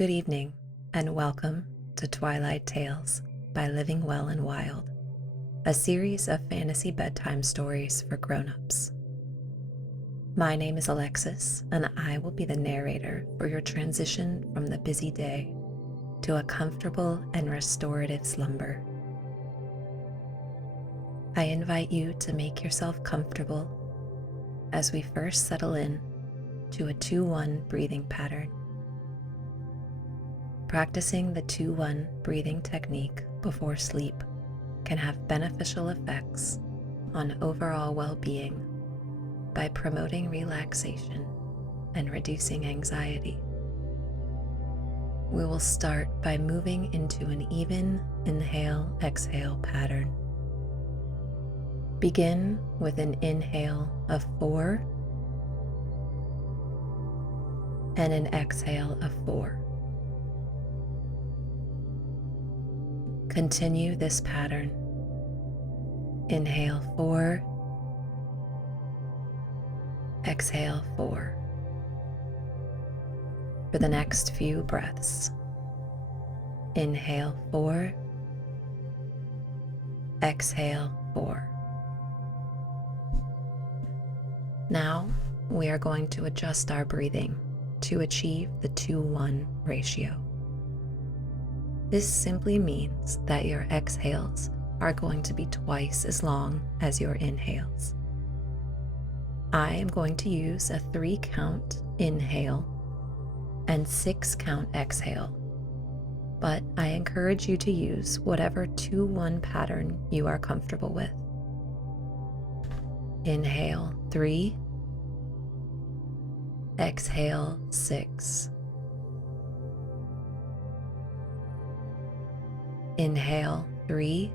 Good evening, and welcome to Twilight Tales by Living Well and Wild, a series of fantasy bedtime stories for grown-ups. My name is Alexis, and I will be the narrator for your transition from the busy day to a comfortable and restorative slumber. I invite you to make yourself comfortable as we first settle in to a 2-1 breathing pattern. Practicing the 2-1 breathing technique before sleep can have beneficial effects on overall well-being by promoting relaxation and reducing anxiety. We will start by moving into an even inhale-exhale pattern. Begin with an inhale of 4 and an exhale of 4. Continue this pattern. Inhale 4, exhale 4 for the next few breaths. Inhale 4, exhale 4. Now we are going to adjust our breathing to achieve the 2-1 ratio. This simply means that your exhales are going to be twice as long as your inhales. I am going to use a 3-count inhale and 6-count exhale, but I encourage you to use whatever 2-1 pattern you are comfortable with. Inhale 3, exhale 6. Inhale 3,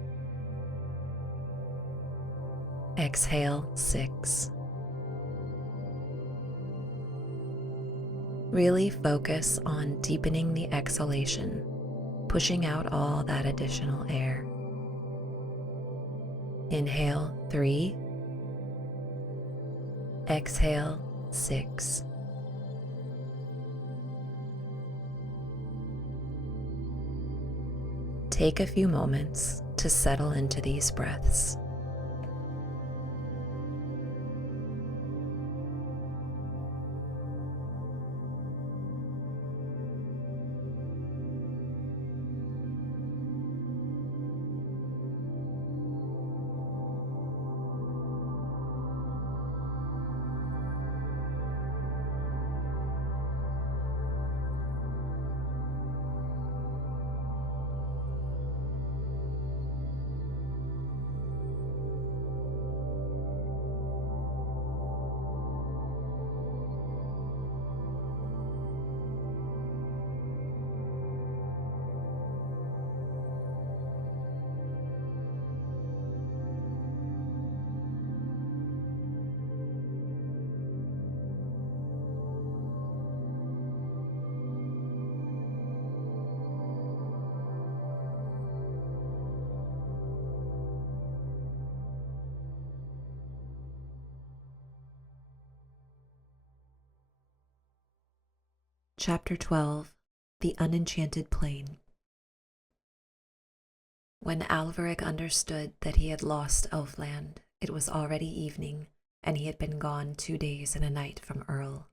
exhale 6. Really focus on deepening the exhalation, pushing out all that additional air. Inhale 3, exhale 6. Take a few moments to settle into these breaths. Chapter 12, The Unenchanted Plain. When Alveric understood that he had lost Elfland, it was already evening, and he had been gone 2 days and a night from Earl.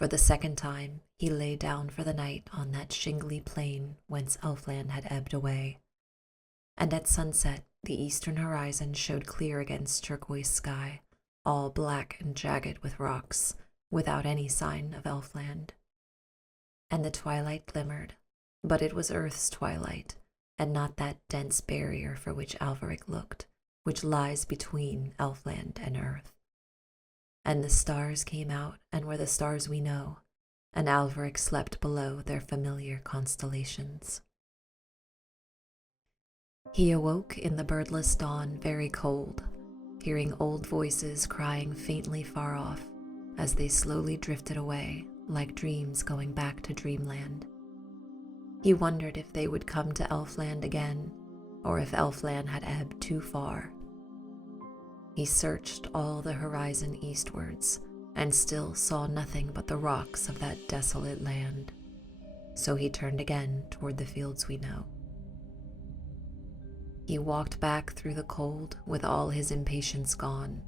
For the second time, he lay down for the night on that shingly plain whence Elfland had ebbed away, and at sunset the eastern horizon showed clear against turquoise sky, all black and jagged with rocks, without any sign of Elfland. And the twilight glimmered, but it was Earth's twilight, and not that dense barrier for which Alveric looked, which lies between Elfland and Earth. And the stars came out and were the stars we know, and Alveric slept below their familiar constellations. He awoke in the birdless dawn very cold, hearing old voices crying faintly far off as they slowly drifted away like dreams going back to dreamland. He wondered if they would come to Elfland again, or if Elfland had ebbed too far. He searched all the horizon eastwards, and still saw nothing but the rocks of that desolate land. so he turned again toward the fields we know. He walked back through the cold with all his impatience gone,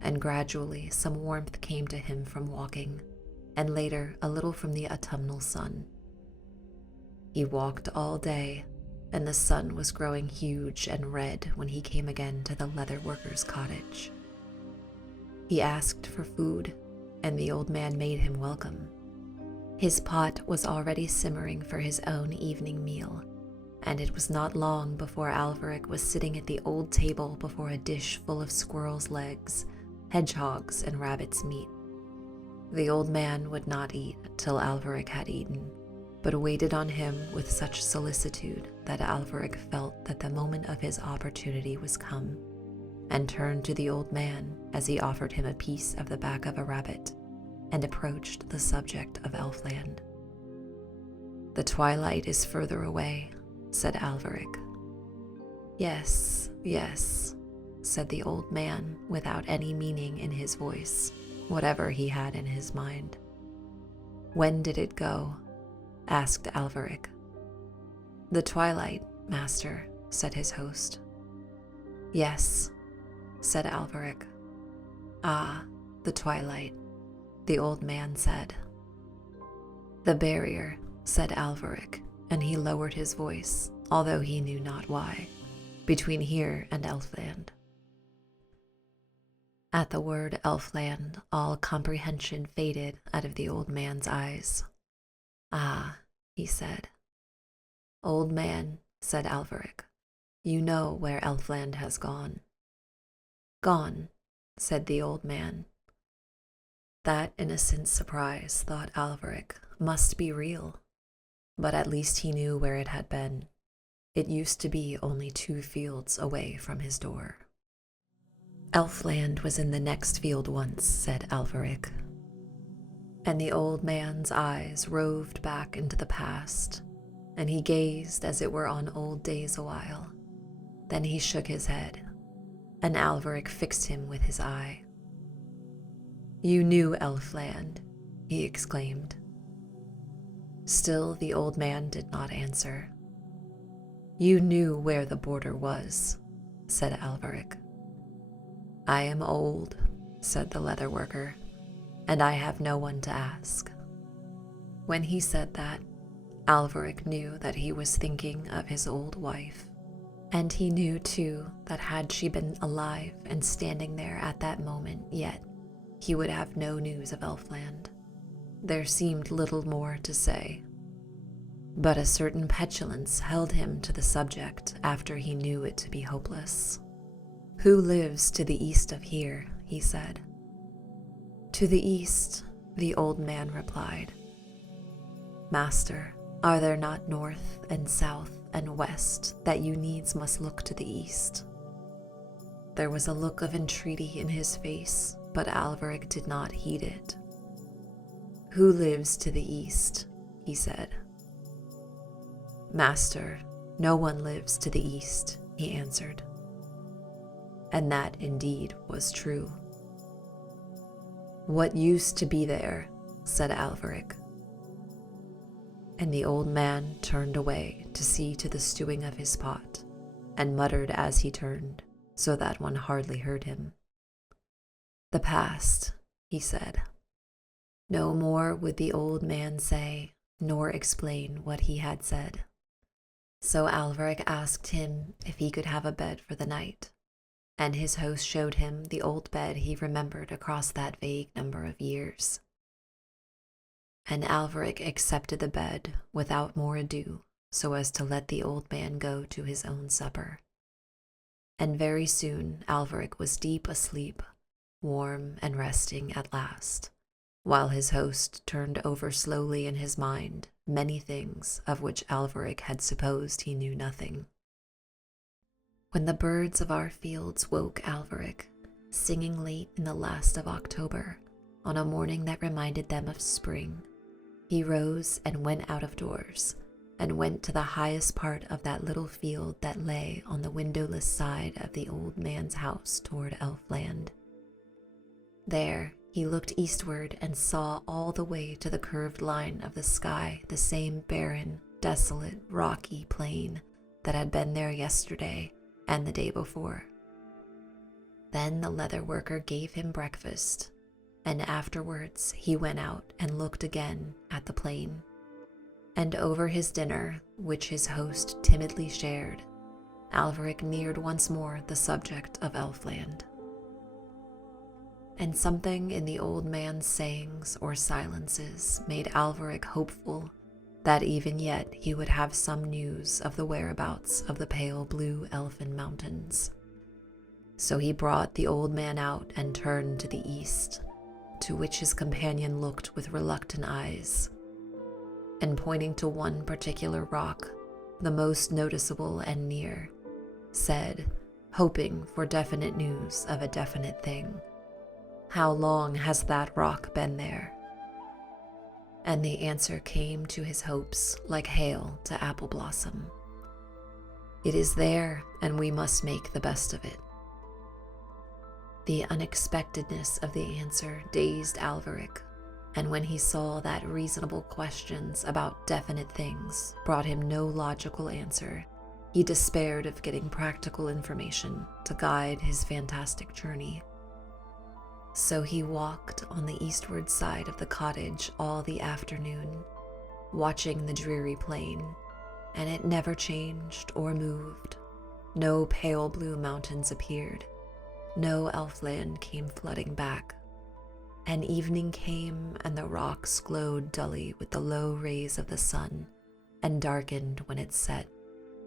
and gradually some warmth came to him from walking, and later a little from the autumnal sun. He walked all day, and the sun was growing huge and red when he came again to the leather worker's cottage. He asked for food, and the old man made him welcome. His pot was already simmering for his own evening meal, and it was not long before Alveric was sitting at the old table before a dish full of squirrels' legs, hedgehogs, and rabbits' meat. The old man would not eat till Alveric had eaten, but waited on him with such solicitude that Alveric felt that the moment of his opportunity was come, and turned to the old man as he offered him a piece of the back of a rabbit, and approached the subject of Elfland. "The twilight is further away," said Alveric. "Yes, yes," said the old man without any meaning in his voice, whatever he had in his mind. "When did it go?" asked Alveric. "The twilight, master," said his host. "Yes," said Alveric. "Ah, the twilight," the old man said. "The barrier," said Alveric, and he lowered his voice, although he knew not why, "between here and Elfland." At the word Elfland, all comprehension faded out of the old man's eyes. "Ah," he said. "Old man," said Alveric, "you know where Elfland has gone." "Gone," said the old man. That innocent surprise, thought Alveric, must be real, but at least he knew where it had been. It used to be only 2 fields away from his door. "Elfland was in the next field once," said Alveric. And the old man's eyes roved back into the past, and he gazed as it were on old days a while. Then he shook his head, and Alveric fixed him with his eye. "You knew Elfland," he exclaimed. Still the old man did not answer. "You knew where the border was," said Alveric. "I am old," said the leather worker, "and I have no one to ask." When he said that, Alveric knew that he was thinking of his old wife, and he knew too that had she been alive and standing there at that moment yet, he would have no news of Elfland. There seemed little more to say, but a certain petulance held him to the subject after he knew it to be hopeless. "Who lives to the east of here?" he said. "To the east," the old man replied. "Master, are there not north and south and west that you needs must look to the east?" There was a look of entreaty in his face, but Alveric did not heed it. "Who lives to the east?" he said. "Master, no one lives to the east," he answered. And that indeed was true. "What used to be there?" said Alveric. And the old man turned away to see to the stewing of his pot, and muttered as he turned, so that one hardly heard him. "The past," he said. No more would the old man say, nor explain what he had said. So Alveric asked him if he could have a bed for the night, and his host showed him the old bed he remembered across that vague number of years. And Alveric accepted the bed without more ado, so as to let the old man go to his own supper. And very soon Alveric was deep asleep, warm and resting at last, while his host turned over slowly in his mind many things of which Alveric had supposed he knew nothing. When the birds of our fields woke Alveric, singing late in the last of October, on a morning that reminded them of spring, he rose and went out of doors, and went to the highest part of that little field that lay on the windowless side of the old man's house toward Elfland. There he looked eastward and saw all the way to the curved line of the sky the same barren, desolate, rocky plain that had been there yesterday and the day before. Then the leather worker gave him breakfast, and afterwards he went out and looked again at the plain. And over his dinner, which his host timidly shared, Alveric neared once more the subject of Elfland. And something in the old man's sayings or silences made Alveric hopeful that even yet he would have some news of the whereabouts of the pale blue Elfin mountains. So he brought the old man out and turned to the east, to which his companion looked with reluctant eyes, and pointing to one particular rock, the most noticeable and near, said, hoping for definite news of a definite thing, "How long has that rock been there?" And the answer came to his hopes like hail to apple blossom. "It is there, and we must make the best of it." The unexpectedness of the answer dazed Alveric, and when he saw that reasonable questions about definite things brought him no logical answer, he despaired of getting practical information to guide his fantastic journey. So he walked on the eastward side of the cottage all the afternoon, watching the dreary plain, and it never changed or moved. No pale blue mountains appeared. No Elfland came flooding back. And evening came, and the rocks glowed dully with the low rays of the sun, and darkened when it set,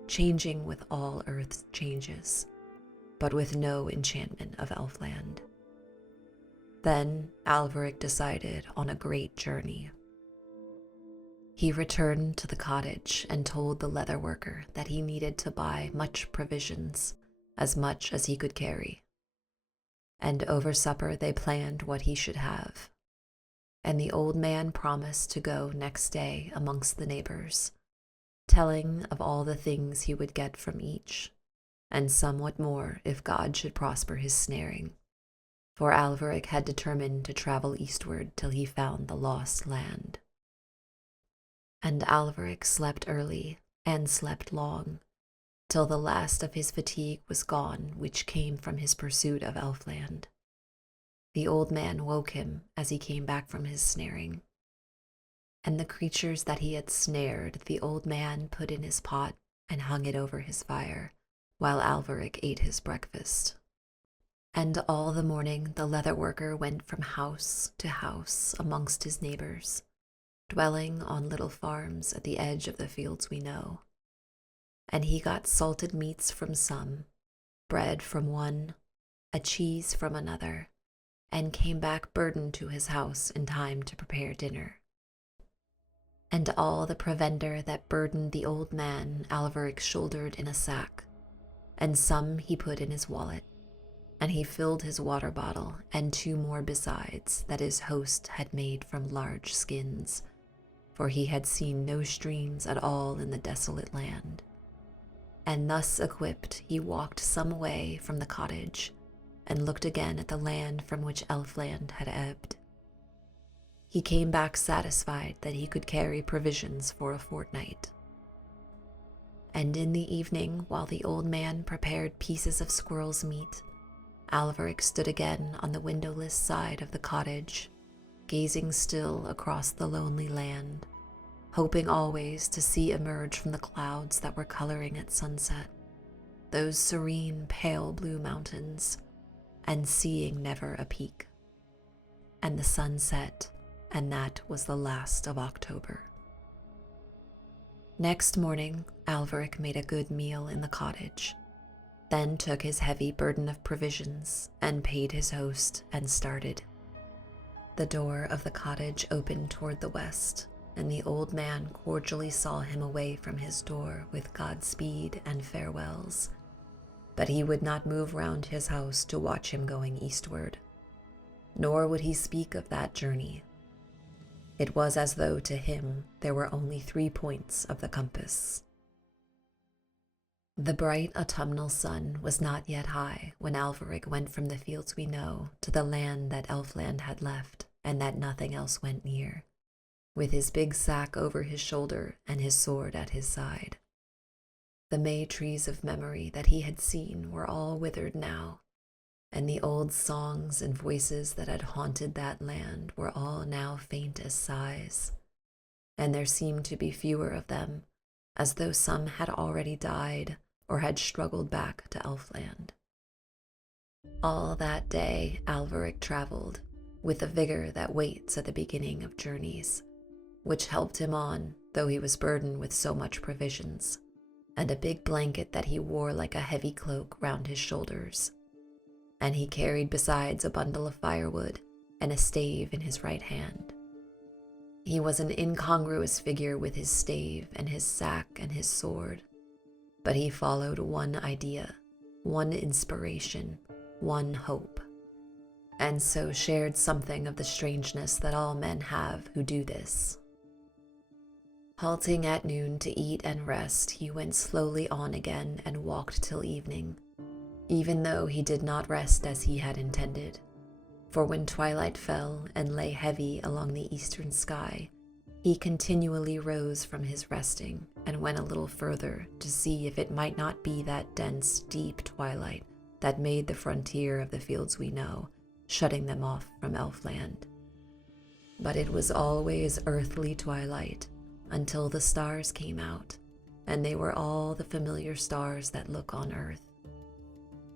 changing with all earth's changes, but with no enchantment of Elfland. Then Alveric decided on a great journey. He returned to the cottage and told the leather worker that he needed to buy much provisions, as much as he could carry. And over supper they planned what he should have. And the old man promised to go next day amongst the neighbors, telling of all the things he would get from each, and somewhat more if God should prosper his snaring. For Alveric had determined to travel eastward till he found the lost land. And Alveric slept early and slept long, till the last of his fatigue was gone which came from his pursuit of Elfland. The old man woke him as he came back from his snaring, and the creatures that he had snared the old man put in his pot and hung it over his fire, while Alveric ate his breakfast. And all the morning the leather worker went from house to house amongst his neighbors, dwelling on little farms at the edge of the fields we know. And he got salted meats from some, bread from one, a cheese from another, and came back burdened to his house in time to prepare dinner. And all the provender that burdened the old man Alveric shouldered in a sack, and some he put in his wallet, and he filled his water bottle and 2 more besides that his host had made from large skins, for he had seen no streams at all in the desolate land. And thus equipped he walked some way from the cottage, and looked again at the land from which Elfland had ebbed. He came back satisfied that he could carry provisions for a fortnight. And in the evening, while the old man prepared pieces of squirrel's meat, Alveric stood again on the windowless side of the cottage, gazing still across the lonely land, hoping always to see emerge from the clouds that were coloring at sunset those serene pale blue mountains, and seeing never a peak. And the sun set, and that was the last of October. Next morning, Alveric made a good meal in the cottage, then took his heavy burden of provisions and paid his host and started. The door of the cottage opened toward the west, and the old man cordially saw him away from his door with Godspeed and farewells, but he would not move round his house to watch him going eastward, nor would he speak of that journey. It was as though to him there were only 3 points of the compass. The bright autumnal sun was not yet high when Alveric went from the fields we know to the land that Elfland had left and that nothing else went near, with his big sack over his shoulder and his sword at his side. The May trees of memory that he had seen were all withered now, and the old songs and voices that had haunted that land were all now faint as sighs, and there seemed to be fewer of them, as though some had already died or had struggled back to Elfland. All that day Alveric traveled, with the vigor that waits at the beginning of journeys, which helped him on, though he was burdened with so much provisions, and a big blanket that he wore like a heavy cloak round his shoulders, and he carried besides a bundle of firewood and a stave in his right hand. He was an incongruous figure with his stave and his sack and his sword, but he followed one idea, one inspiration, one hope, and so shared something of the strangeness that all men have who do this. Halting at noon to eat and rest, he went slowly on again and walked till evening, even though he did not rest as he had intended. For when twilight fell and lay heavy along the eastern sky, he continually rose from his resting and went a little further to see if it might not be that dense, deep twilight that made the frontier of the fields we know, shutting them off from Elfland. But it was always earthly twilight until the stars came out, and they were all the familiar stars that look on earth.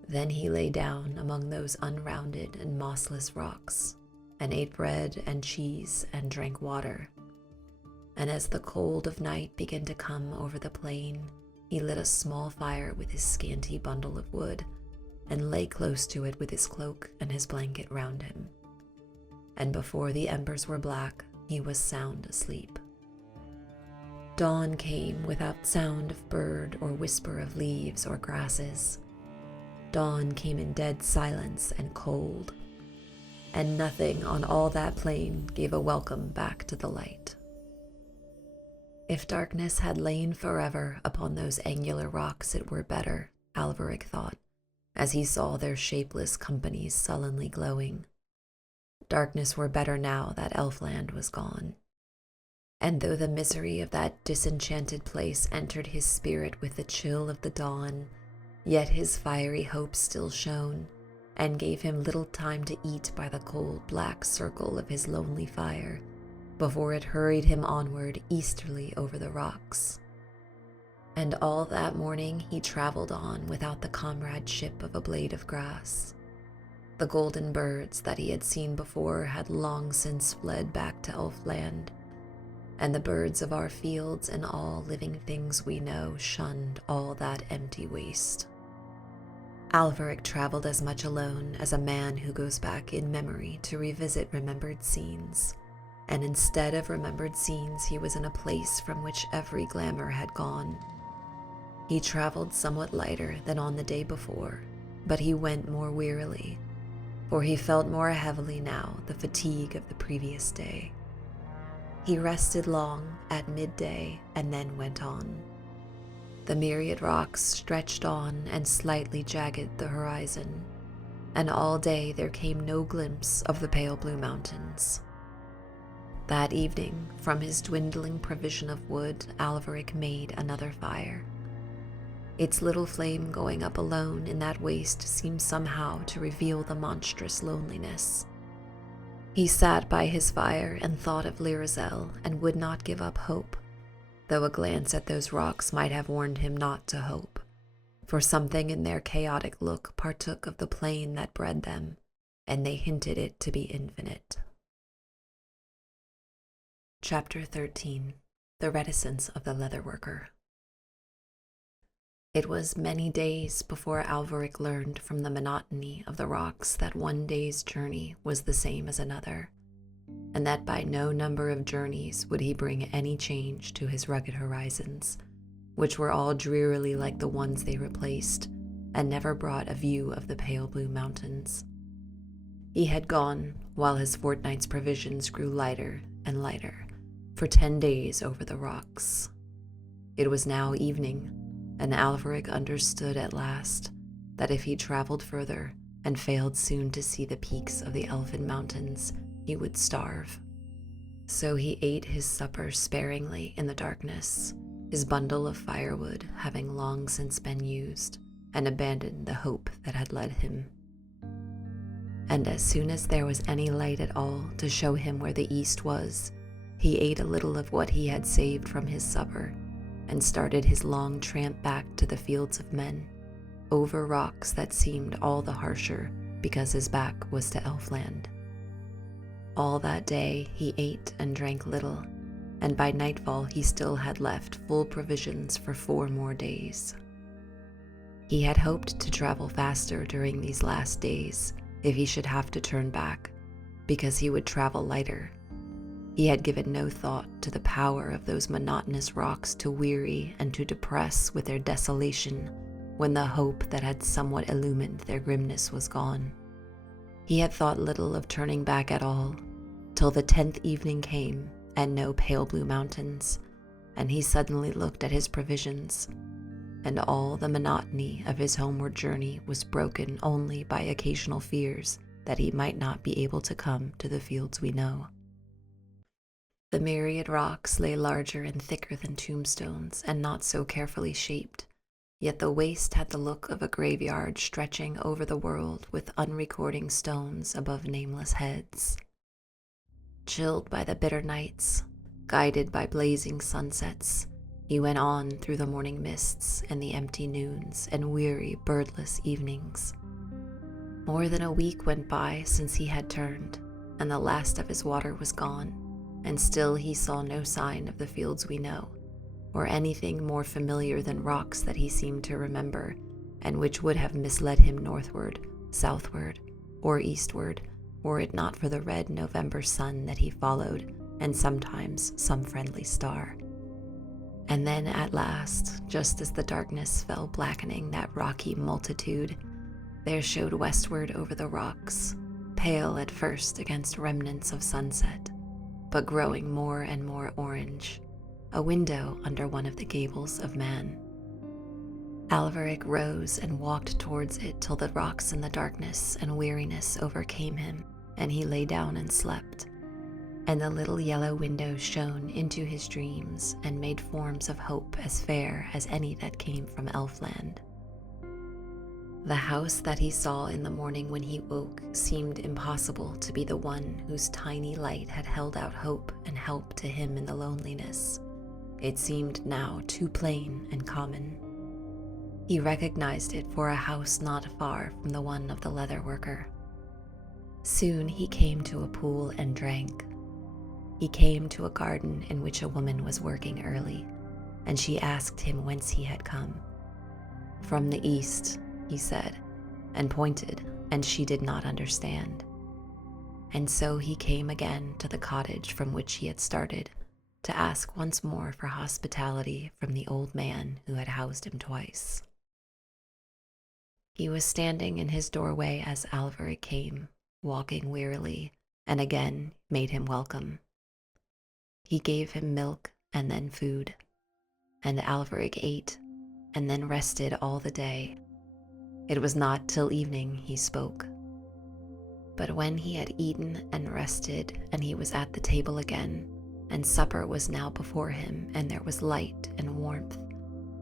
Then he lay down among those unrounded and mossless rocks, and ate bread and cheese and drank water. And as the cold of night began to come over the plain, he lit a small fire with his scanty bundle of wood, and lay close to it with his cloak and his blanket round him. And before the embers were black, he was sound asleep. Dawn came without sound of bird or whisper of leaves or grasses. Dawn came in dead silence and cold, and nothing on all that plain gave a welcome back to the light. If darkness had lain forever upon those angular rocks, it were better, Alveric thought, as he saw their shapeless companies sullenly glowing. Darkness were better now that Elfland was gone. And though the misery of that disenchanted place entered his spirit with the chill of the dawn, yet his fiery hope still shone, and gave him little time to eat by the cold black circle of his lonely fire, before it hurried him onward easterly over the rocks. And all that morning he traveled on without the comradeship of a blade of grass. The golden birds that he had seen before had long since fled back to Elfland, and the birds of our fields and all living things we know shunned all that empty waste. Alveric traveled as much alone as a man who goes back in memory to revisit remembered scenes, and instead of remembered scenes he was in a place from which every glamour had gone. He traveled somewhat lighter than on the day before, but he went more wearily, for he felt more heavily now the fatigue of the previous day. He rested long at midday and then went on. The myriad rocks stretched on and slightly jagged the horizon, and all day there came no glimpse of the pale blue mountains. That evening, from his dwindling provision of wood, Alveric made another fire. Its little flame going up alone in that waste seemed somehow to reveal the monstrous loneliness. He sat by his fire and thought of Lirazel and would not give up hope, though a glance at those rocks might have warned him not to hope, for something in their chaotic look partook of the plane that bred them, and they hinted it to be infinite. Chapter 13. The Reticence of the Leatherworker. It was many days before Alveric learned from the monotony of the rocks that one day's journey was the same as another, and that by no number of journeys would he bring any change to his rugged horizons, which were all drearily like the ones they replaced, and never brought a view of the pale blue mountains. He had gone, while his fortnight's provisions grew lighter and lighter, for 10 days over the rocks. It was now evening, and Alveric understood at last that if he traveled further and failed soon to see the peaks of the Elfin mountains, he would starve. So he ate his supper sparingly in the darkness, his bundle of firewood having long since been used, and abandoned the hope that had led him. And as soon as there was any light at all to show him where the east was, he ate a little of what he had saved from his supper, and started his long tramp back to the fields of men, over rocks that seemed all the harsher because his back was to Elfland. All that day he ate and drank little, and by nightfall he still had left full provisions for 4 more days. He had hoped to travel faster during these last days if he should have to turn back, because he would travel lighter. He had given no thought to the power of those monotonous rocks to weary and to depress with their desolation when the hope that had somewhat illumined their grimness was gone. He had thought little of turning back at all, till the 10th evening came and no pale blue mountains, and he suddenly looked at his provisions, and all the monotony of his homeward journey was broken only by occasional fears that he might not be able to come to the fields we know. The myriad rocks lay larger and thicker than tombstones, and not so carefully shaped, yet the waste had the look of a graveyard stretching over the world with unrecording stones above nameless heads. Chilled by the bitter nights, guided by blazing sunsets, he went on through the morning mists and the empty noons and weary, birdless evenings. More than a week went by since he had turned, and the last of his water was gone, and still he saw no sign of the fields we know, or anything more familiar than rocks that he seemed to remember, and which would have misled him northward, southward, or eastward, were it not for the red November sun that he followed, and sometimes some friendly star. And then at last, just as the darkness fell blackening that rocky multitude, there showed westward over the rocks, pale at first against remnants of sunset, but growing more and more orange, a window under one of the gables of Man. Alveric rose and walked towards it till the rocks and the darkness and weariness overcame him, and he lay down and slept. And the little yellow window shone into his dreams and made forms of hope as fair as any that came from Elfland. The house that he saw in the morning when he woke seemed impossible to be the one whose tiny light had held out hope and help to him in the loneliness. It seemed now too plain and common. He recognized it for a house not far from the one of the leather worker. Soon he came to a pool and drank. He came to a garden in which a woman was working early, and she asked him whence he had come. "From the east," he said, and pointed, and she did not understand. And so he came again to the cottage from which he had started, to ask once more for hospitality from the old man who had housed him twice. He was standing in his doorway as Alveric came, walking wearily, and again made him welcome. He gave him milk and then food, and Alveric ate and then rested all the day. It was not till evening he spoke. But when he had eaten and rested, and he was at the table again, and supper was now before him, and there was light and warmth,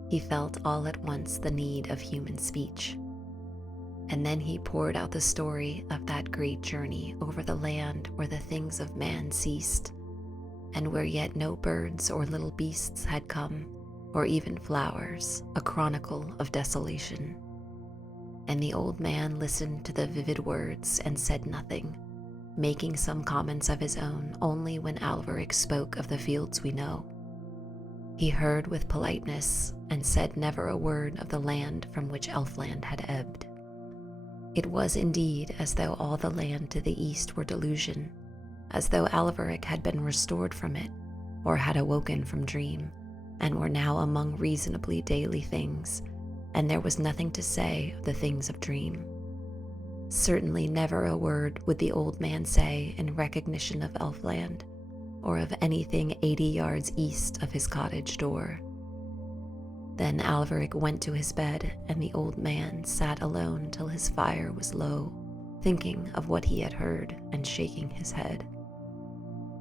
he felt all at once the need of human speech. And then he poured out the story of that great journey over the land where the things of man ceased, and where yet no birds or little beasts had come, or even flowers, a chronicle of desolation. And the old man listened to the vivid words and said nothing, making some comments of his own only when Alveric spoke of the fields we know. He heard with politeness and said never a word of the land from which Elfland had ebbed. It was indeed as though all the land to the east were delusion, as though Alveric had been restored from it, or had awoken from dream, and were now among reasonably daily things, and there was nothing to say of the things of dream. Certainly never a word would the old man say in recognition of Elfland, or of anything 80 yards east of his cottage door. Then Alveric went to his bed, and the old man sat alone till his fire was low, thinking of what he had heard and shaking his head.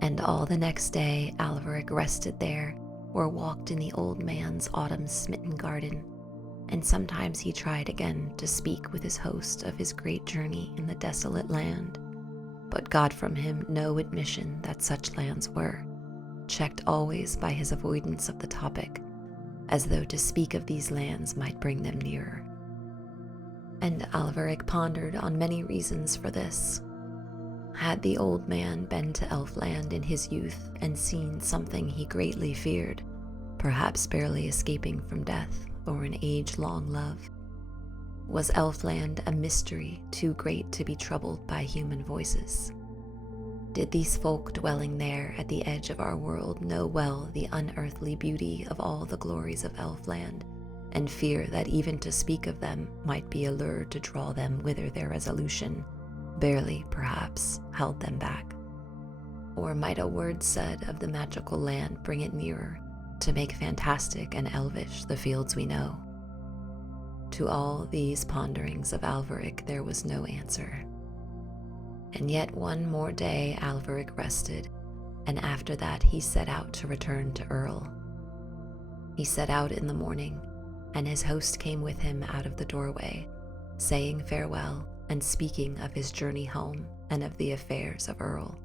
And all the next day Alveric rested there, or walked in the old man's autumn-smitten garden, and sometimes he tried again to speak with his host of his great journey in the desolate land, but got from him no admission that such lands were, checked always by his avoidance of the topic, as though to speak of these lands might bring them nearer. And Alveric pondered on many reasons for this. Had the old man been to Elfland in his youth and seen something he greatly feared, perhaps barely escaping from death or an age-long love? Was Elfland a mystery too great to be troubled by human voices? Did these folk dwelling there at the edge of our world know well the unearthly beauty of all the glories of Elfland, and fear that even to speak of them might be a lure to draw them whither their resolution, barely perhaps, held them back? Or might a word said of the magical land bring it nearer, to make fantastic and elvish the fields we know? To all these ponderings of Alveric there was no answer. And yet one more day Alveric rested, and after that he set out to return to Earl. He set out in the morning, and his host came with him out of the doorway, saying farewell and speaking of his journey home and of the affairs of Earl,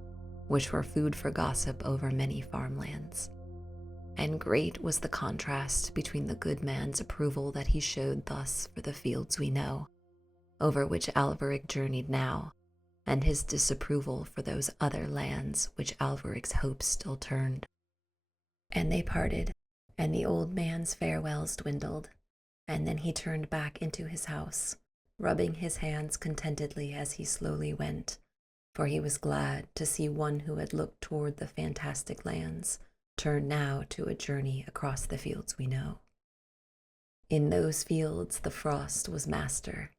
which were food for gossip over many farmlands. And great was the contrast between the good man's approval that he showed thus for the fields we know, over which Alveric journeyed now, and his disapproval for those other lands which Alveric's hopes still turned. And they parted, and the old man's farewells dwindled, and then he turned back into his house, rubbing his hands contentedly as he slowly went, for he was glad to see one who had looked toward the fantastic lands turn now to a journey across the fields we know. In those fields the frost was master,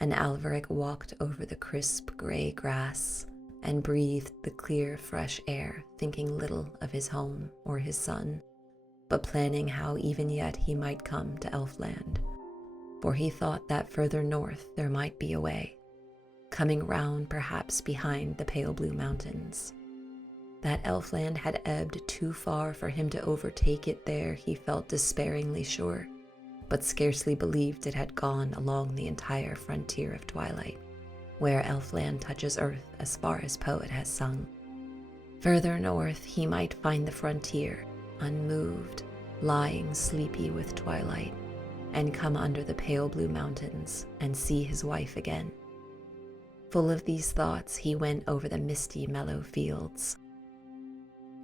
and Alveric walked over the crisp gray grass and breathed the clear fresh air, thinking little of his home or his son, but planning how even yet he might come to Elfland, for he thought that further north there might be a way, coming round perhaps behind the pale blue mountains. That Elfland had ebbed too far for him to overtake it there he felt despairingly sure, but scarcely believed it had gone along the entire frontier of Twilight, where Elfland touches earth as far as poet has sung. Further north he might find the frontier, unmoved, lying sleepy with twilight, and come under the pale blue mountains and see his wife again. Full of these thoughts he went over the misty mellow fields,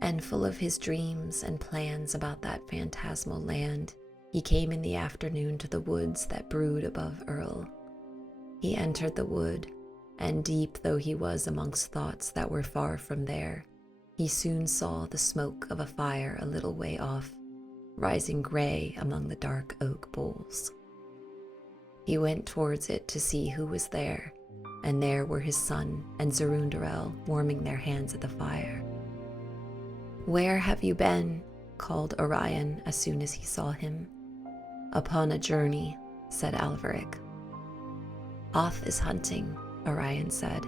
and full of his dreams and plans about that phantasmal land, he came in the afternoon to the woods that brood above Earl. He entered the wood, and deep though he was amongst thoughts that were far from there, he soon saw the smoke of a fire a little way off, rising gray among the dark oak boles. He went towards it to see who was there, and there were his son and Zerundarel warming their hands at the fire. "Where have you been?" called Orion as soon as he saw him. "Upon a journey," said Alveric. "Oth is hunting," Orion said,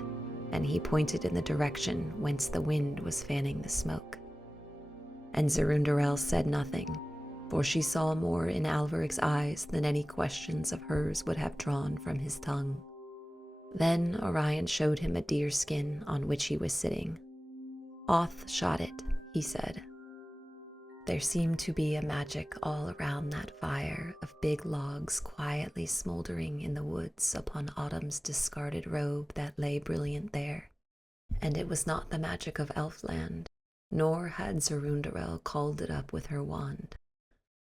and he pointed in the direction whence the wind was fanning the smoke. And Zerundarel said nothing, for she saw more in Alveric's eyes than any questions of hers would have drawn from his tongue. Then Orion showed him a deer skin on which he was sitting. "Oth shot it," he said. There seemed to be a magic all around that fire of big logs quietly smoldering in the woods upon autumn's discarded robe that lay brilliant there, and it was not the magic of Elfland, nor had Zerundarel called it up with her wand.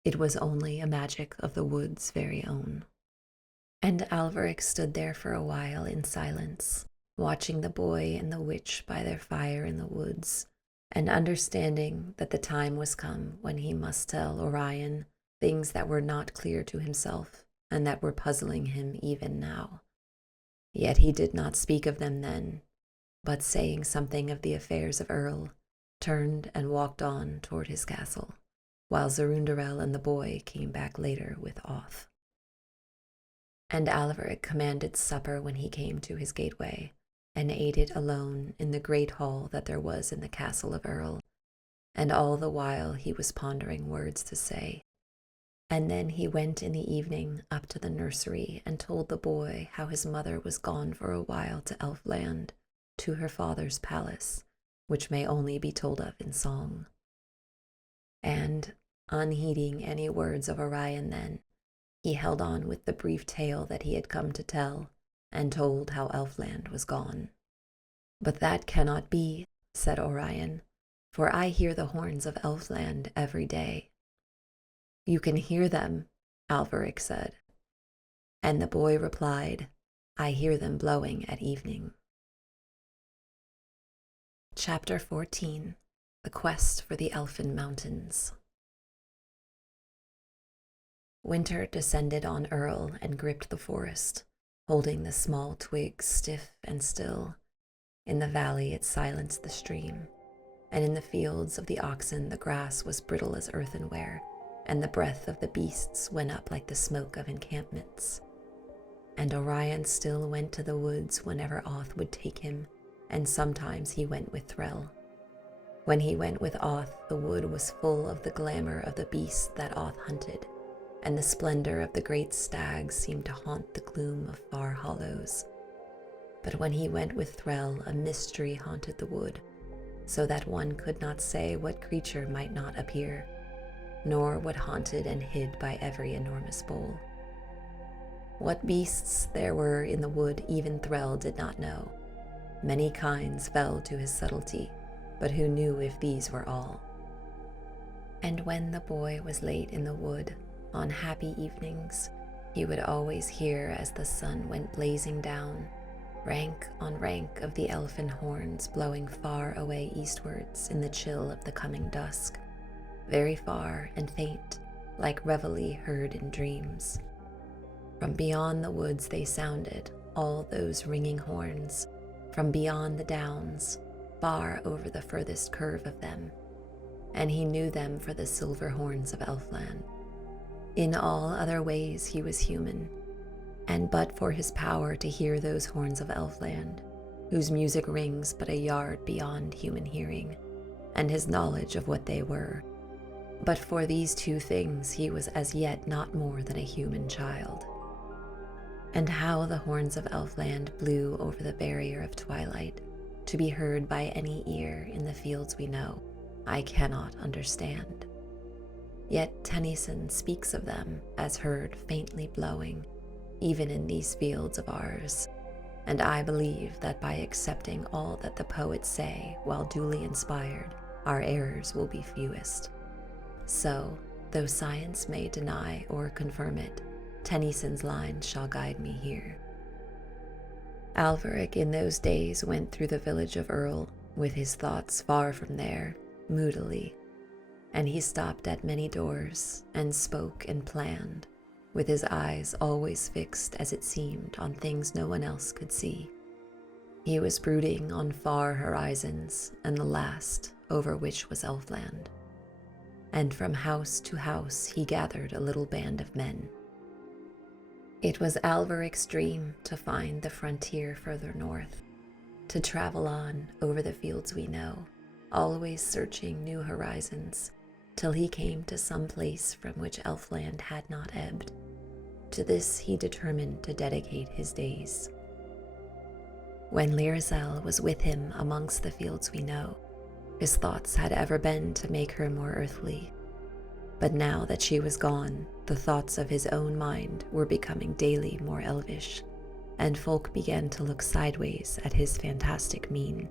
It was only a magic of the wood's very own. And Alveric stood there for a while in silence, watching the boy and the witch by their fire in the woods, and understanding that the time was come when he must tell Orion things that were not clear to himself and that were puzzling him even now. Yet he did not speak of them then, but saying something of the affairs of Earl, turned and walked on toward his castle, while Zerundarel and the boy came back later with Oth. And Alveric commanded supper when he came to his gateway, and ate it alone in the great hall that there was in the castle of Earl, and all the while he was pondering words to say. And then he went in the evening up to the nursery and told the boy how his mother was gone for a while to Elfland, to her father's palace, which may only be told of in song. And, unheeding any words of Orion then, he held on with the brief tale that he had come to tell, and told how Elfland was gone. But that cannot be, said Orion, for I hear the horns of Elfland every day. You can hear them, Alveric said. And the boy replied, I hear them blowing at evening. Chapter 14. The Quest for the Elfin Mountains. Winter descended on Earl and gripped the forest, holding the small twigs stiff and still. In the valley it silenced the stream, and in the fields of the oxen the grass was brittle as earthenware, and the breath of the beasts went up like the smoke of encampments. And Orion still went to the woods whenever Oth would take him, and sometimes he went with Threll. When he went with Oth, the wood was full of the glamour of the beasts that Oth hunted, and the splendor of the great stags seemed to haunt the gloom of far hollows. But when he went with Threll, a mystery haunted the wood, so that one could not say what creature might not appear, nor what haunted and hid by every enormous bole. What beasts there were in the wood even Threll did not know. Many kinds fell to his subtlety, but who knew if these were all? And when the boy was late in the wood, on happy evenings, he would always hear as the sun went blazing down, rank on rank of the elfin horns blowing far away eastwards in the chill of the coming dusk, very far and faint, like reveille heard in dreams. From beyond the woods they sounded, all those ringing horns, from beyond the downs, far over the furthest curve of them, and he knew them for the silver horns of Elfland. In all other ways he was human, and but for his power to hear those horns of Elfland, whose music rings but a yard beyond human hearing, and his knowledge of what they were, but for these two things he was as yet not more than a human child. And how the horns of Elfland blew over the barrier of twilight, to be heard by any ear in the fields we know, I cannot understand. Yet Tennyson speaks of them as heard faintly blowing, even in these fields of ours, and I believe that by accepting all that the poets say while duly inspired, our errors will be fewest. So, though science may deny or confirm it, Tennyson's lines shall guide me here. Alveric in those days went through the village of Earl, with his thoughts far from there, moodily, and he stopped at many doors, and spoke and planned, with his eyes always fixed, as it seemed, on things no one else could see. He was brooding on far horizons, and the last, over which was Elfland. And from house to house he gathered a little band of men. It was Alveric's dream to find the frontier further north, to travel on over the fields we know, always searching new horizons, till he came to some place from which Elfland had not ebbed. To this he determined to dedicate his days. When Lirazel was with him amongst the fields we know, his thoughts had ever been to make her more earthly. But now that she was gone, the thoughts of his own mind were becoming daily more elvish, and folk began to look sideways at his fantastic mien.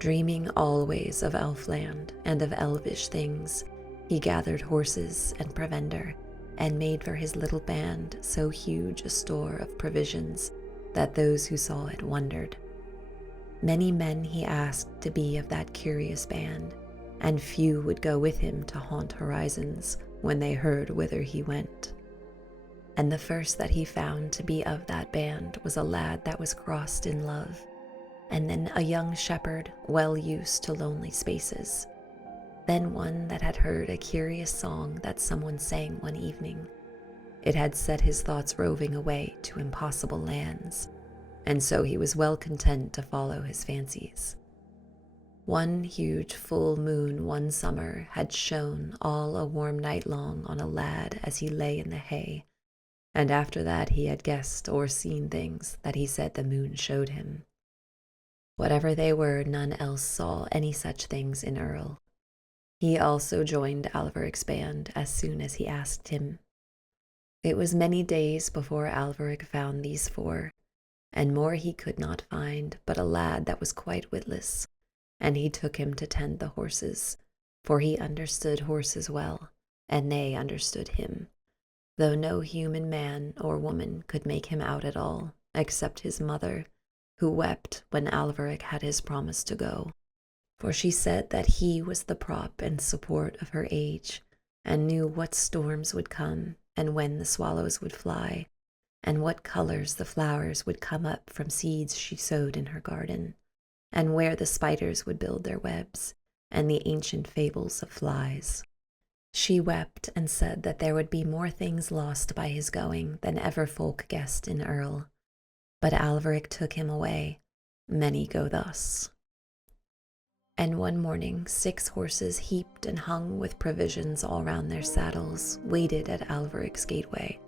Dreaming always of Elfland and of elvish things, he gathered horses and provender, and made for his little band so huge a store of provisions that those who saw it wondered. Many men he asked to be of that curious band, and few would go with him to haunt horizons when they heard whither he went. And the first that he found to be of that band was a lad that was crossed in love, and then a young shepherd well used to lonely spaces. then one that had heard a curious song that someone sang one evening. It had set his thoughts roving away to impossible lands, and so he was well content to follow his fancies. One huge full moon one summer had shone all a warm night long on a lad as he lay in the hay, and after that he had guessed or seen things that he said the moon showed him. Whatever they were, none else saw any such things in Earl. He also joined Alveric's band as soon as he asked him. It was many days before Alveric found these four, and more he could not find, but a lad that was quite witless, and he took him to tend the horses, for he understood horses well, and they understood him, though no human man or woman could make him out at all, except his mother, who wept when Alveric had his promise to go, for she said that he was the prop and support of her age, and knew what storms would come, and when the swallows would fly, and what colors the flowers would come up from seeds she sowed in her garden, and where the spiders would build their webs, and the ancient fables of flies. She wept and said that there would be more things lost by his going than ever folk guessed in Earl. But Alveric took him away. Many go thus. And one morning 6 horses heaped and hung with provisions all round their saddles waited at Alveric's gateway,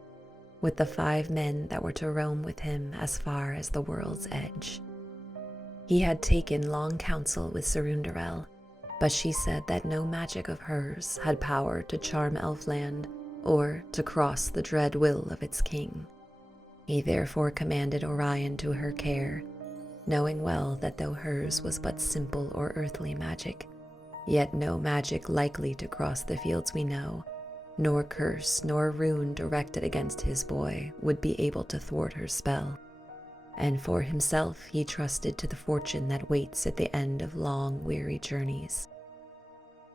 with the 5 men that were to roam with him as far as the world's edge. He had taken long counsel with Serundarel, but she said that no magic of hers had power to charm Elfland or to cross the dread will of its king. He therefore commanded Orion to her care, knowing well that though hers was but simple or earthly magic, yet no magic likely to cross the fields we know, nor curse nor rune directed against his boy would be able to thwart her spell. And for himself he trusted to the fortune that waits at the end of long, weary journeys.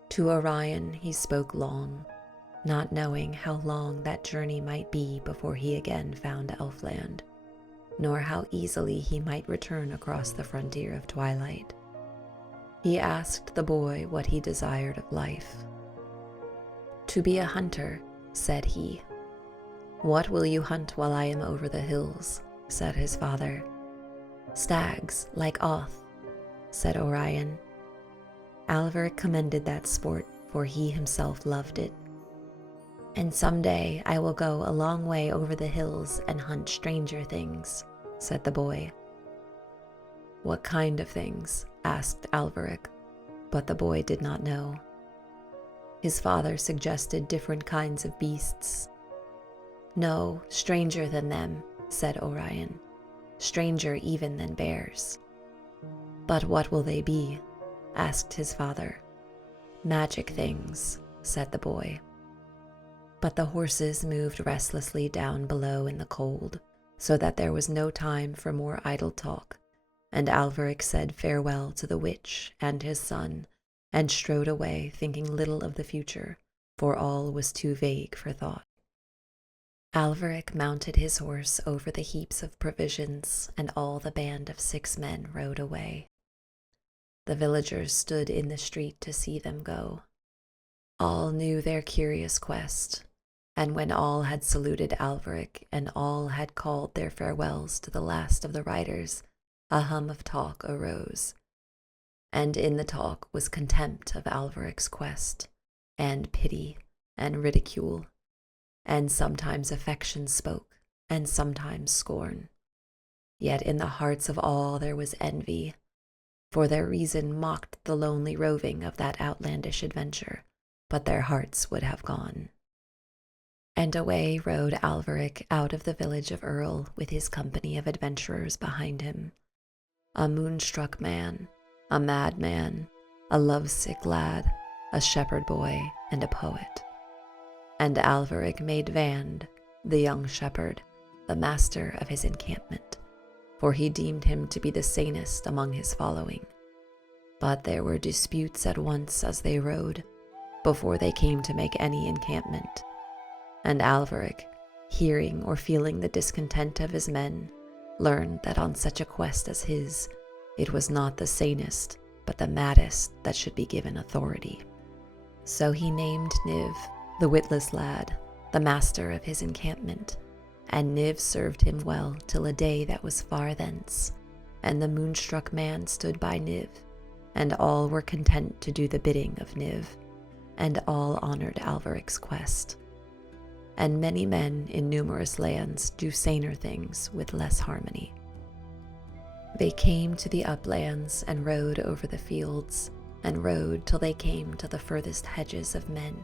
To Orion he spoke long, not knowing how long that journey might be before he again found Elfland, nor how easily he might return across the frontier of Twilight. He asked the boy what he desired of life. "To be a hunter," said he. "What will you hunt while I am over the hills?" said his father. "Stags, like Oth," said Orion. Alveric commended that sport, for he himself loved it. "And some day I will go a long way over the hills and hunt stranger things," said the boy. "What kind of things?" asked Alveric, but the boy did not know. His father suggested different kinds of beasts. "No, stranger than them," said Orion, "stranger even than bears." "But what will they be?" asked his father. "Magic things," said the boy. But the horses moved restlessly down below in the cold, so that there was no time for more idle talk, and Alveric said farewell to the witch and his son, and strode away thinking little of the future, for all was too vague for thought. Alveric mounted his horse over the heaps of provisions, and all the band of 6 men rode away. The villagers stood in the street to see them go. All knew their curious quest, and when all had saluted Alveric and all had called their farewells to the last of the riders, a hum of talk arose. And in the talk was contempt of Alveric's quest, and pity, and ridicule, and sometimes affection spoke, and sometimes scorn. Yet in the hearts of all there was envy, for their reason mocked the lonely roving of that outlandish adventure, but their hearts would have gone. And away rode Alveric out of the village of Earl with his company of adventurers behind him. A moonstruck man, a madman, a lovesick lad, a shepherd boy, and a poet. And Alveric made Vand, the young shepherd, the master of his encampment, for he deemed him to be the sanest among his following. But there were disputes at once as they rode, before they came to make any encampment. And Alveric, hearing or feeling the discontent of his men, learned that on such a quest as his, it was not the sanest, but the maddest that should be given authority. So he named Niv, the witless lad, the master of his encampment, and Niv served him well till a day that was far thence, and the moonstruck man stood by Niv, and all were content to do the bidding of Niv, and all honored Alveric's quest. And many men in numerous lands do saner things with less harmony. They came to the uplands and rode over the fields, and rode till they came to the furthest hedges of men,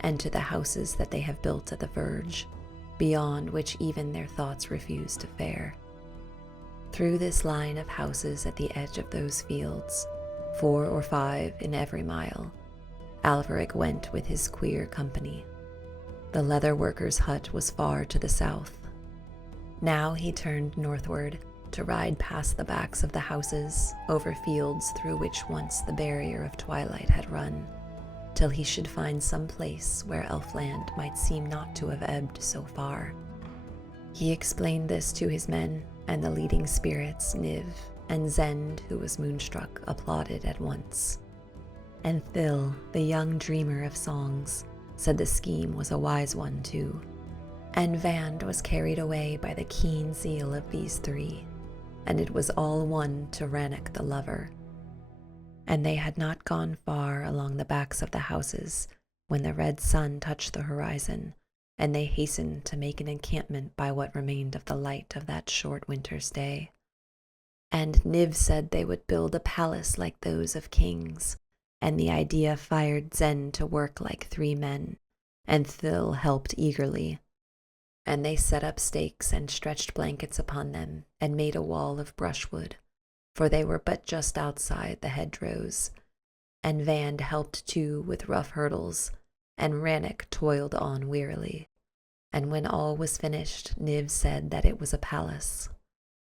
and to the houses that they have built at the verge, beyond which even their thoughts refuse to fare. Through this line of houses at the edge of those fields, 4 or 5 in every mile, Alveric went with his queer company. The leather worker's hut was far to the south. Now he turned northward, to ride past the backs of the houses, over fields through which once the barrier of twilight had run, till he should find some place where Elfland might seem not to have ebbed so far. He explained this to his men, and the leading spirits, Niv, and Zend, who was moonstruck, applauded at once. And Thil, the young dreamer of songs, said the scheme was a wise one too. And Vand was carried away by the keen zeal of these 3, and it was all one to Rannoch the lover. And they had not gone far along the backs of the houses when the red sun touched the horizon, and they hastened to make an encampment by what remained of the light of that short winter's day. And Niv said they would build a palace like those of kings, and the idea fired Zen to work like 3 men, and Thil helped eagerly. And they set up stakes and stretched blankets upon them, and made a wall of brushwood, for they were but just outside the hedgerows. And Vand helped too with rough hurdles, and Rannoch toiled on wearily. And when all was finished, Niv said that it was a palace.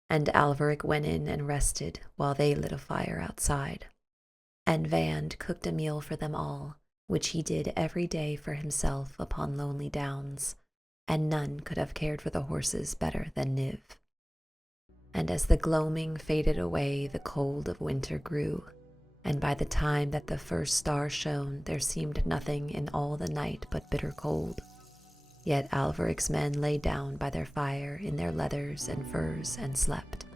And Alveric went in and rested while they lit a fire outside. And Vand cooked a meal for them all, which he did every day for himself upon lonely downs, and none could have cared for the horses better than Niv. And as the gloaming faded away, the cold of winter grew, and by the time that the first star shone, there seemed nothing in all the night but bitter cold. Yet Alveric's men lay down by their fire in their leathers and furs and slept,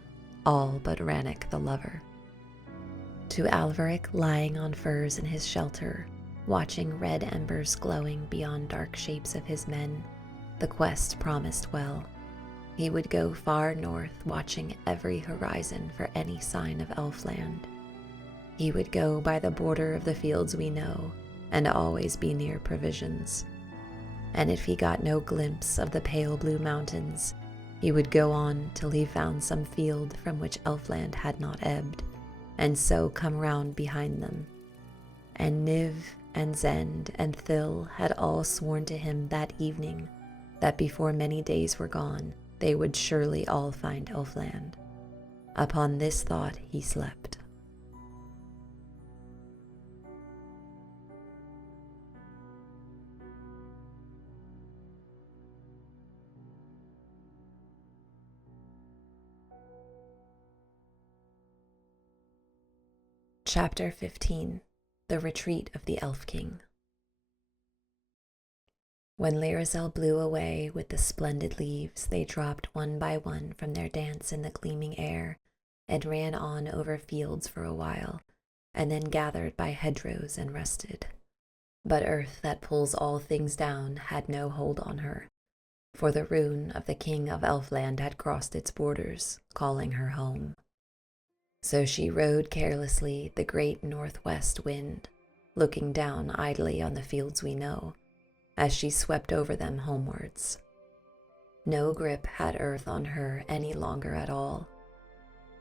all but Rannoch the lover. To Alveric, lying on furs in his shelter, watching red embers glowing beyond dark shapes of his men, the quest promised well. He would go far north, watching every horizon for any sign of Elfland. He would go by the border of the fields we know, and always be near provisions. And if he got no glimpse of the pale blue mountains, he would go on till he found some field from which Elfland had not ebbed, and so come round behind them. And Niv and Zend and Thil had all sworn to him that evening that before many days were gone, they would surely all find Elfland. Upon this thought he slept. Chapter 15. The Retreat of the Elf King. When Lirazel blew away with the splendid leaves, they dropped one by one from their dance in the gleaming air, and ran on over fields for a while, and then gathered by hedgerows and rested. But earth that pulls all things down had no hold on her, for the rune of the King of Elfland had crossed its borders, calling her home. So she rode carelessly the great northwest wind, looking down idly on the fields we know, as she swept over them homewards. No grip had earth on her any longer at all,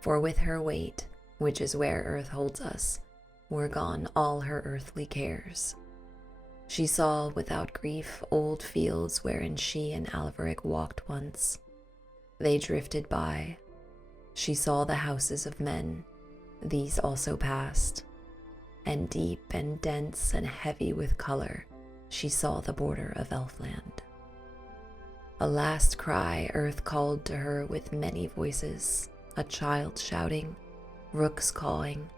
for with her weight, which is where earth holds us, were gone all her earthly cares. She saw without grief old fields wherein she and Alveric walked once. They drifted by. She saw the houses of men, these also passed, and deep and dense and heavy with color, she saw the border of Elfland. A last cry earth called to her with many voices, a child shouting, rooks cawing,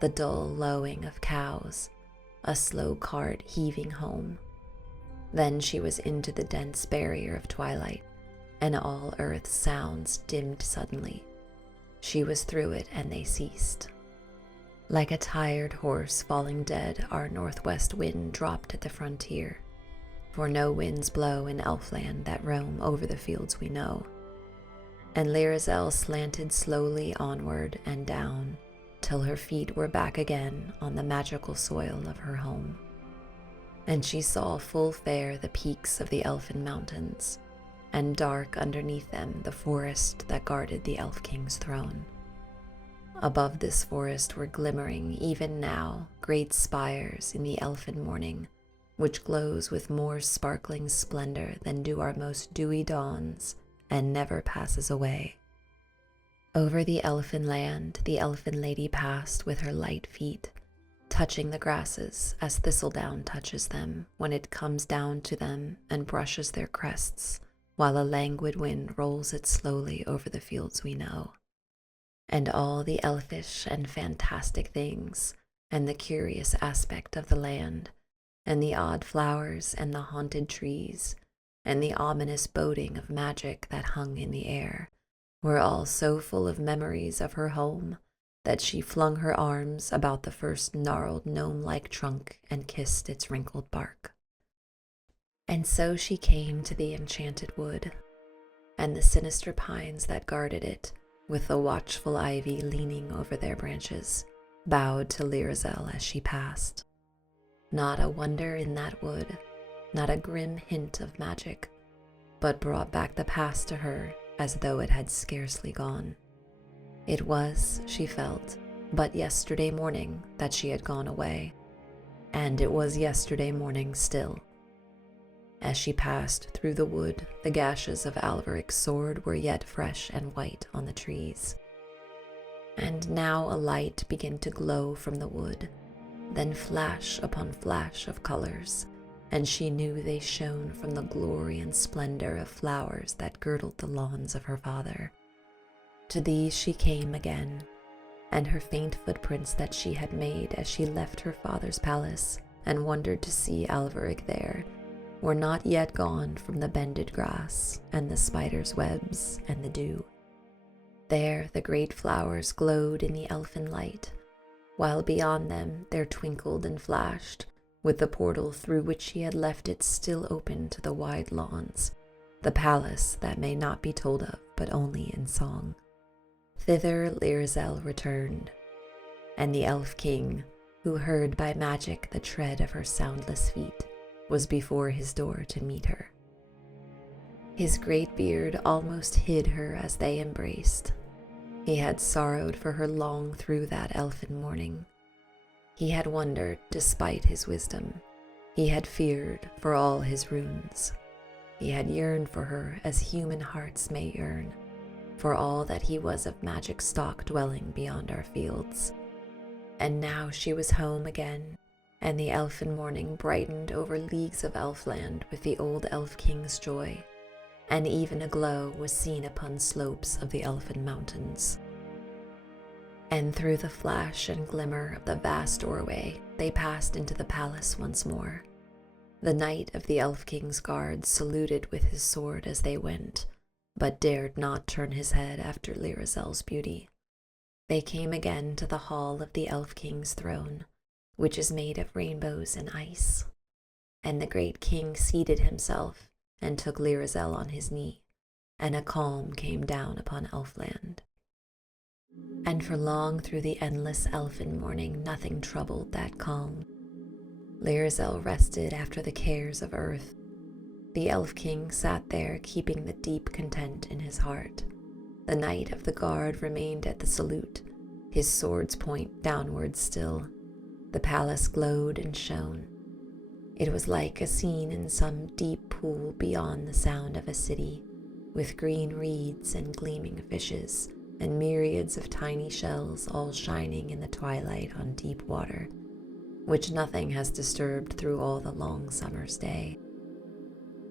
the dull lowing of cows, a slow cart heaving home. Then she was into the dense barrier of twilight, and all earth's sounds dimmed suddenly. She was through it, and they ceased. Like a tired horse falling dead, our northwest wind dropped at the frontier, for no winds blow in Elfland that roam over the fields we know. And Lirazel slanted slowly onward and down, till her feet were back again on the magical soil of her home. And she saw full fair the peaks of the Elfin mountains, and dark underneath them the forest that guarded the Elf King's throne. Above this forest were glimmering, even now, great spires in the elfin morning, which glows with more sparkling splendor than do our most dewy dawns, and never passes away. Over the elfin land the elfin lady passed with her light feet, touching the grasses as thistledown touches them when it comes down to them and brushes their crests, while a languid wind rolls it slowly over the fields we know. And all the elfish and fantastic things, and the curious aspect of the land, and the odd flowers and the haunted trees, and the ominous boding of magic that hung in the air, were all so full of memories of her home that she flung her arms about the first gnarled gnome-like trunk and kissed its wrinkled bark. And so she came to the enchanted wood, and the sinister pines that guarded it, with the watchful ivy leaning over their branches, bowed to Lirazel as she passed. Not a wonder in that wood, not a grim hint of magic, but brought back the past to her as though it had scarcely gone. It was, she felt, but yesterday morning that she had gone away, and it was yesterday morning still. As she passed through the wood, the gashes of Alveric's sword were yet fresh and white on the trees. And now a light began to glow from the wood, then flash upon flash of colors, and she knew they shone from the glory and splendor of flowers that girdled the lawns of her father. To these she came again, and her faint footprints that she had made as she left her father's palace and wondered to see Alveric there were not yet gone from the bended grass and the spider's webs and the dew. There the great flowers glowed in the elfin light, while beyond them there twinkled and flashed, with the portal through which he had left it still open to the wide lawns, the palace that may not be told of but only in song. Thither Lirazel returned, and the Elf King, who heard by magic the tread of her soundless feet, was before his door to meet her. His great beard almost hid her as they embraced. He had sorrowed for her long through that elfin morning. He had wondered despite his wisdom. He had feared for all his runes. He had yearned for her as human hearts may yearn, for all that he was of magic stock dwelling beyond our fields. And now she was home again, and the elfin morning brightened over leagues of Elfland with the old Elf King's joy, and even a glow was seen upon slopes of the elfin mountains. And through the flash and glimmer of the vast doorway they passed into the palace once more. The knight of the Elf King's guards saluted with his sword as they went, but dared not turn his head after Lirazel's beauty. They came again to the hall of the Elf King's throne, which is made of rainbows and ice, and the great king seated himself and took Lirazel on his knee, and a calm came down upon Elfland. And for long through the endless elfin morning nothing troubled that calm. Lirazel rested after the cares of earth. The Elf King sat there keeping the deep content in his heart. The knight of the guard remained at the salute, his sword's point downward still. The palace glowed and shone. It was like a scene in some deep pool beyond the sound of a city, with green reeds and gleaming fishes, and myriads of tiny shells all shining in the twilight on deep water, which nothing has disturbed through all the long summer's day.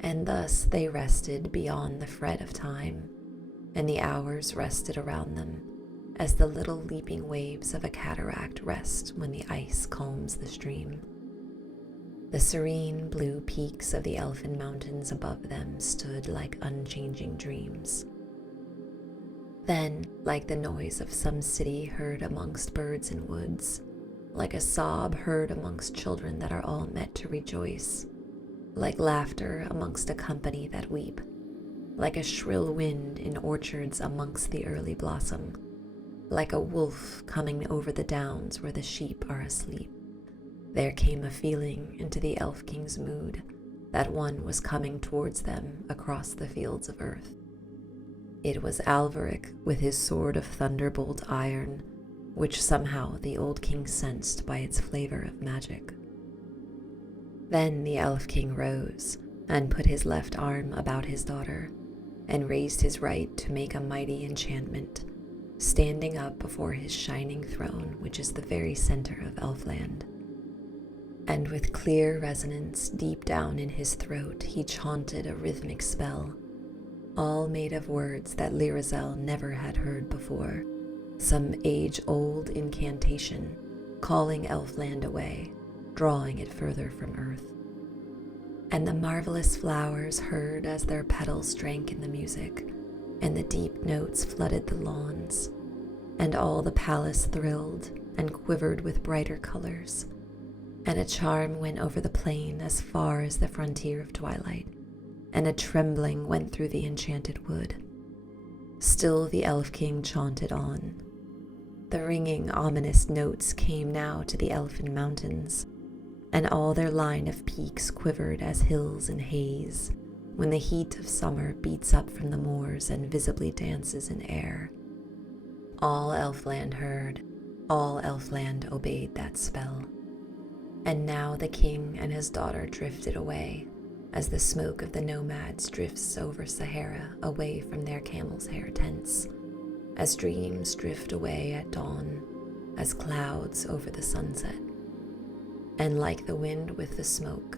And thus they rested beyond the fret of time, and the hours rested around them, as the little leaping waves of a cataract rest when the ice calms the stream. The serene blue peaks of the Elfin mountains above them stood like unchanging dreams. Then, like the noise of some city heard amongst birds and woods, like a sob heard amongst children that are all met to rejoice, like laughter amongst a company that weep, like a shrill wind in orchards amongst the early blossom, like a wolf coming over the downs where the sheep are asleep, there came a feeling into the Elf King's mood that one was coming towards them across the fields of earth. It was Alveric with his sword of thunderbolt iron, which somehow the old king sensed by its flavor of magic. Then the Elf King rose and put his left arm about his daughter, and raised his right to make a mighty enchantment, standing up before his shining throne, which is the very center of Elfland. And with clear resonance deep down in his throat, he chanted a rhythmic spell, all made of words that Lirazel never had heard before, some age-old incantation, calling Elfland away, drawing it further from earth. And the marvelous flowers heard as their petals drank in the music, and the deep notes flooded the lawns, and all the palace thrilled and quivered with brighter colors, and a charm went over the plain as far as the frontier of Twilight, and a trembling went through the enchanted wood. Still the Elf King chanted on. The ringing, ominous notes came now to the Elfin mountains, and all their line of peaks quivered as hills in haze, when the heat of summer beats up from the moors and visibly dances in air. All Elfland heard, all Elfland obeyed that spell. And now the king and his daughter drifted away, as the smoke of the nomads drifts over Sahara away from their camel's hair tents, as dreams drift away at dawn, as clouds over the sunset. And like the wind with the smoke,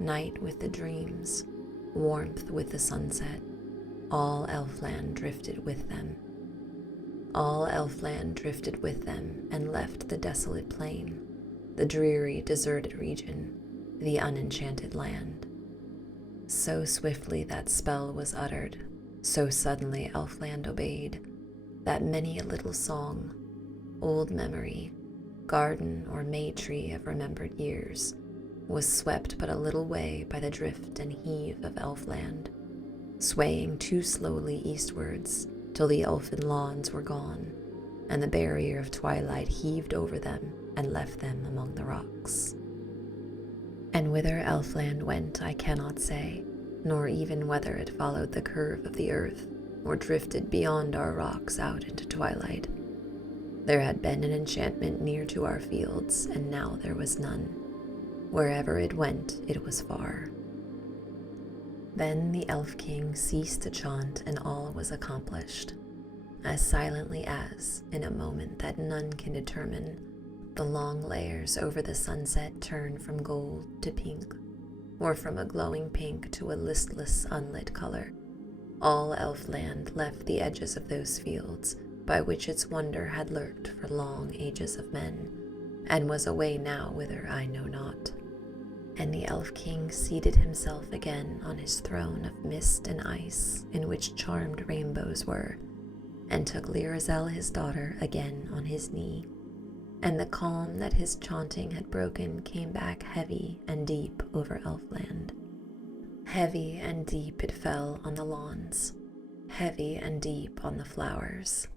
night with the dreams, warmth with the sunset, all Elfland drifted with them. All Elfland drifted with them and left the desolate plain, the dreary, deserted region, the unenchanted land. So swiftly that spell was uttered, so suddenly Elfland obeyed, that many a little song, old memory, garden or may tree of remembered years, was swept but a little way by the drift and heave of Elfland, swaying too slowly eastwards till the elfin lawns were gone, and the barrier of twilight heaved over them and left them among the rocks. And whither Elfland went I cannot say, nor even whether it followed the curve of the earth, or drifted beyond our rocks out into twilight. There had been an enchantment near to our fields, and now there was none. Wherever it went, it was far. Then the Elf King ceased to chant, and all was accomplished, as silently as, in a moment that none can determine, the long layers over the sunset turned from gold to pink, or from a glowing pink to a listless, unlit color. All Elfland left the edges of those fields by which its wonder had lurked for long ages of men, and was away now whither I know not. And the Elf King seated himself again on his throne of mist and ice, in which charmed rainbows were, and took Lirazel his daughter again on his knee, and the calm that his chanting had broken came back heavy and deep over Elfland. Heavy and deep it fell on the lawns, heavy and deep on the flowers.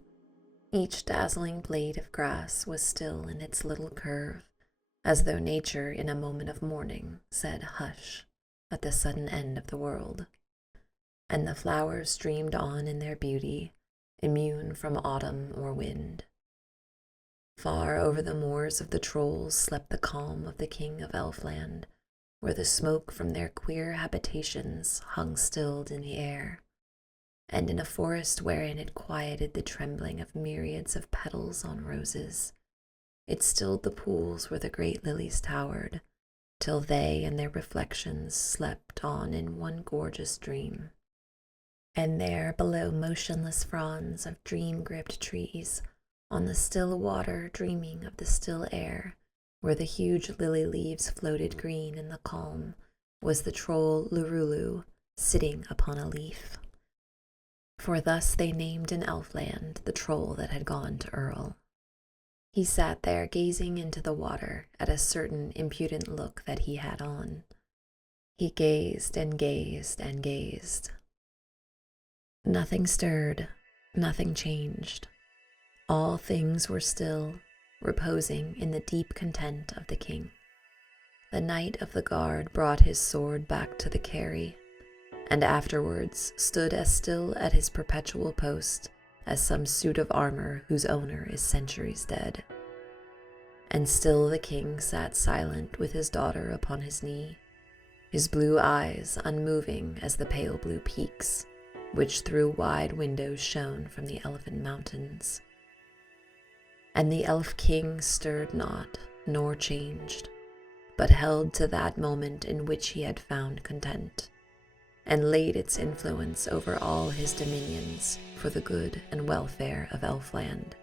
Each dazzling blade of grass was still in its little curve, as though nature in a moment of mourning said hush at the sudden end of the world. And the flowers streamed on in their beauty, immune from autumn or wind. Far over the moors of the trolls slept the calm of the King of Elfland, where the smoke from their queer habitations hung stilled in the air, and in a forest wherein it quieted the trembling of myriads of petals on roses, it stilled the pools where the great lilies towered, till they and their reflections slept on in one gorgeous dream. And there, below motionless fronds of dream-gripped trees, on the still water dreaming of the still air, Where the huge lily leaves floated green in the calm was the troll Lurulu sitting upon a leaf. For thus they named in Elfland the troll that had gone to Earl. He sat there gazing into the water at a certain impudent look that he had on. He gazed and gazed and gazed. Nothing stirred, nothing changed. All things were still, reposing in the deep content of the king. The knight of the guard brought his sword back to the carry, and afterwards stood as still at his perpetual post as some suit of armor whose owner is centuries dead. And still the king sat silent with his daughter upon his knee, his blue eyes unmoving as the pale blue peaks, which through wide windows shone from the Elfin mountains. And the elf king stirred not, nor changed, but held to that moment in which he had found content, and laid its influence over all his dominions for the good and welfare of Elfland.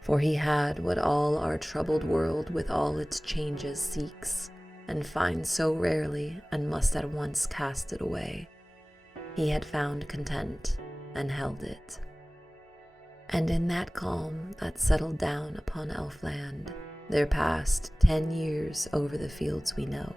For he had what all our troubled world with all its changes seeks, and finds so rarely and must at once cast it away. He had found content and held it. And in that calm that settled down upon Elfland, there passed 10 years over the fields we know.